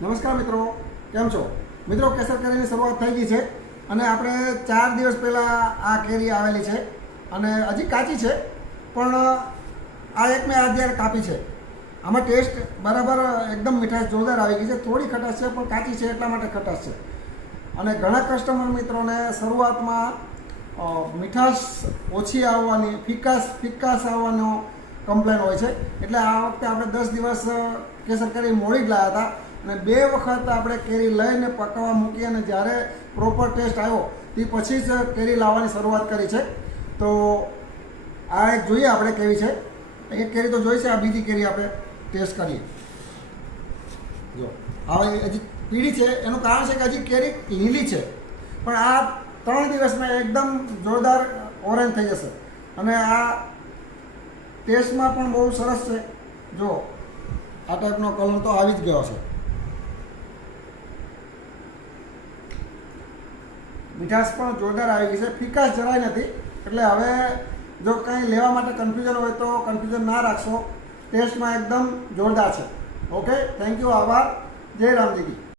નમસ્કાર મિત્રો, કેમ છો મિત્રો? કેસર કેરીની શરૂઆત થઈ ગઈ છે અને આપણે 4 દિવસ પહેલાં આ કેરી આવેલી છે અને હજી કાચી છે, પણ આ એક મેં આજે કાપી છે. આમાં ટેસ્ટ બરાબર એકદમ મીઠાશ જોરદાર આવી ગઈ છે. થોડી ખટાશ છે પણ કાચી છે એટલા માટે ખટાશ છે. અને ઘણા કસ્ટમર મિત્રોને શરૂઆતમાં મીઠાશ ઓછી આવવાની, ફિક્કાશ આવવાનો કમ્પ્લેન હોય છે. એટલે આ વખતે આપણે 10 દિવસ કેસર કેરી મોડી જ લાવ્યા હતા અને 2 વખત આપણે કેરી લઈને પકાવવા મૂકી અને જ્યારે પ્રોપર ટેસ્ટ આવ્યો તે પછી જ કેરી લાવવાની શરૂઆત કરી છે. તો આ એક જોઈએ આપણે કેવી છે. એક કેરી તો જોઈ છે, આ બીજી કેરી આપણે ટેસ્ટ કરીએ. જો હવે હજી પીળી છે, એનું કારણ છે કે હજી કેરી લીલી છે, પણ આ 3 દિવસમાં એકદમ જોરદાર ઓરેન્જ થઈ જશે અને આ ટેસ્ટમાં પણ બહુ સરસ છે. જો આ ટાઈપનો કલર તો આવી જ ગયો છે. મીઠાશ પણ જોરદાર આવી ગઈ છે, ફિક્કાશ જરાય નથી. એટલે હવે જો કંઈ લેવા માટે કન્ફ્યુઝન હોય તો કન્ફ્યુઝન ના રાખશો. ટેસ્ટમાં એકદમ જોરદાર છે. ઓકે, થેન્ક યુ, આભાર. જય રામજીકી.